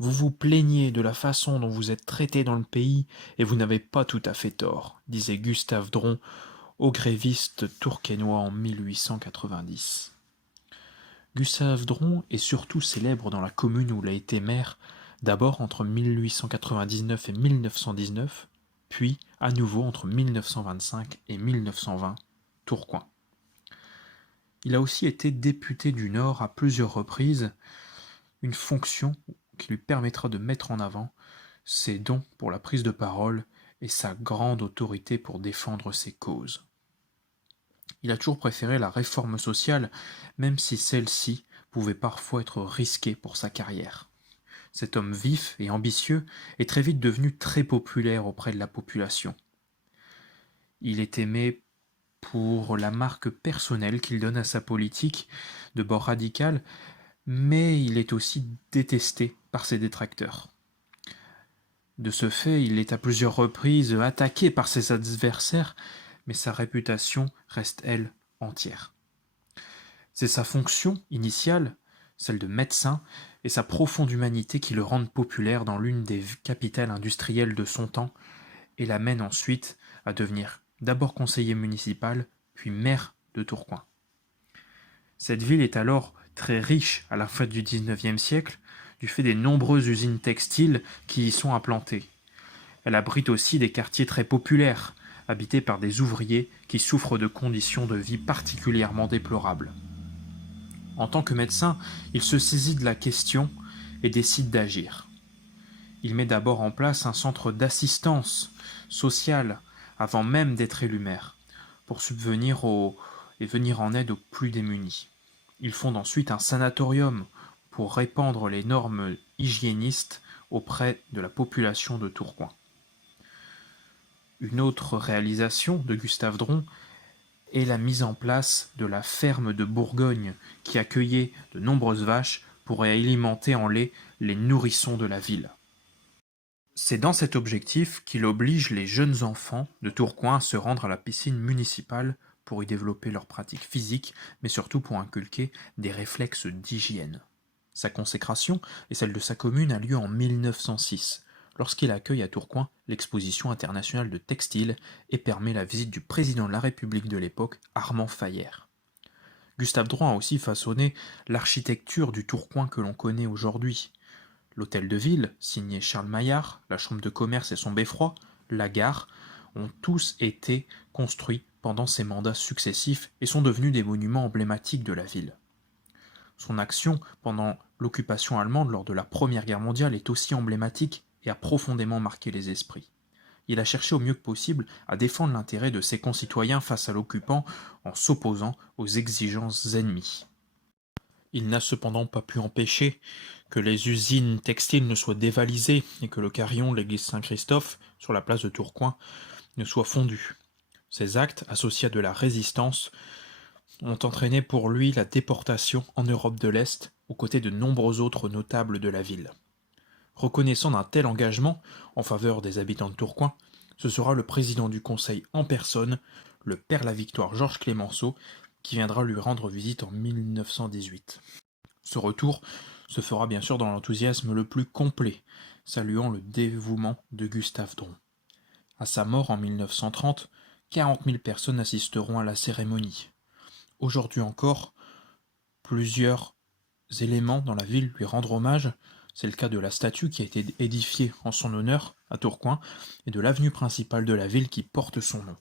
Vous vous plaignez de la façon dont vous êtes traité dans le pays, et vous n'avez pas tout à fait tort, disait Gustave Dron au gréviste tourquenois en 1890. Gustave Dron est surtout célèbre dans la commune où il a été maire, d'abord entre 1899 et 1919, puis à nouveau entre 1925 et 1920, Tourcoing. Il a aussi été député du Nord à plusieurs reprises, une fonction qui lui permettra de mettre en avant ses dons pour la prise de parole et sa grande autorité pour défendre ses causes. Il a toujours préféré la réforme sociale, même si celle-ci pouvait parfois être risquée pour sa carrière. Cet homme vif et ambitieux est très vite devenu très populaire auprès de la population. Il est aimé pour la marque personnelle qu'il donne à sa politique, de bord radical, mais il est aussi détesté par ses détracteurs. De ce fait, il est à plusieurs reprises attaqué par ses adversaires, mais sa réputation reste, elle, entière. C'est sa fonction initiale, celle de médecin, et sa profonde humanité qui le rendent populaire dans l'une des capitales industrielles de son temps, et l'amène ensuite à devenir d'abord conseiller municipal, puis maire de Tourcoing. Cette ville est alors très riche à la fin du XIXe siècle, du fait des nombreuses usines textiles qui y sont implantées. Elle abrite aussi des quartiers très populaires, habités par des ouvriers qui souffrent de conditions de vie particulièrement déplorables. En tant que médecin, il se saisit de la question et décide d'agir. Il met d'abord en place un centre d'assistance sociale avant même d'être élu maire, pour subvenir et venir en aide aux plus démunis. Il fonde ensuite un sanatorium pour répandre les normes hygiénistes auprès de la population de Tourcoing. Une autre réalisation de Gustave Dron est la mise en place de la ferme de Bourgogne qui accueillait de nombreuses vaches pour alimenter en lait les nourrissons de la ville. C'est dans cet objectif qu'il oblige les jeunes enfants de Tourcoing à se rendre à la piscine municipale pour y développer leurs pratiques physiques, mais surtout pour inculquer des réflexes d'hygiène. Sa consécration et celle de sa commune a lieu en 1906, lorsqu'il accueille à Tourcoing l'exposition internationale de textile et permet la visite du président de la République de l'époque, Armand Fayer. Gustave Dron a aussi façonné l'architecture du Tourcoing que l'on connaît aujourd'hui. L'hôtel de ville, signé Charles Maillard, la chambre de commerce et son beffroi, la gare, ont tous été construits pendant ses mandats successifs et sont devenus des monuments emblématiques de la ville. Son action pendant l'occupation allemande lors de la Première Guerre mondiale est aussi emblématique et a profondément marqué les esprits. Il a cherché au mieux que possible à défendre l'intérêt de ses concitoyens face à l'occupant en s'opposant aux exigences ennemies. Il n'a cependant pas pu empêcher que les usines textiles ne soient dévalisées et que le carillon de l'église Saint-Christophe, sur la place de Tourcoing, ne soit fondu. Ces actes, associés à de la résistance, ont entraîné pour lui la déportation en Europe de l'Est, aux côtés de nombreux autres notables de la ville. Reconnaissant d'un tel engagement en faveur des habitants de Tourcoing, ce sera le président du conseil en personne, le père Lavictoire Georges Clémenceau, qui viendra lui rendre visite en 1918. Ce retour se fera bien sûr dans l'enthousiasme le plus complet, saluant le dévouement de Gustave Dron. À sa mort en 1930, 40 000 personnes assisteront à la cérémonie. Aujourd'hui encore, plusieurs éléments dans la ville lui rendent hommage. C'est le cas de la statue qui a été édifiée en son honneur à Tourcoing et de l'avenue principale de la ville qui porte son nom.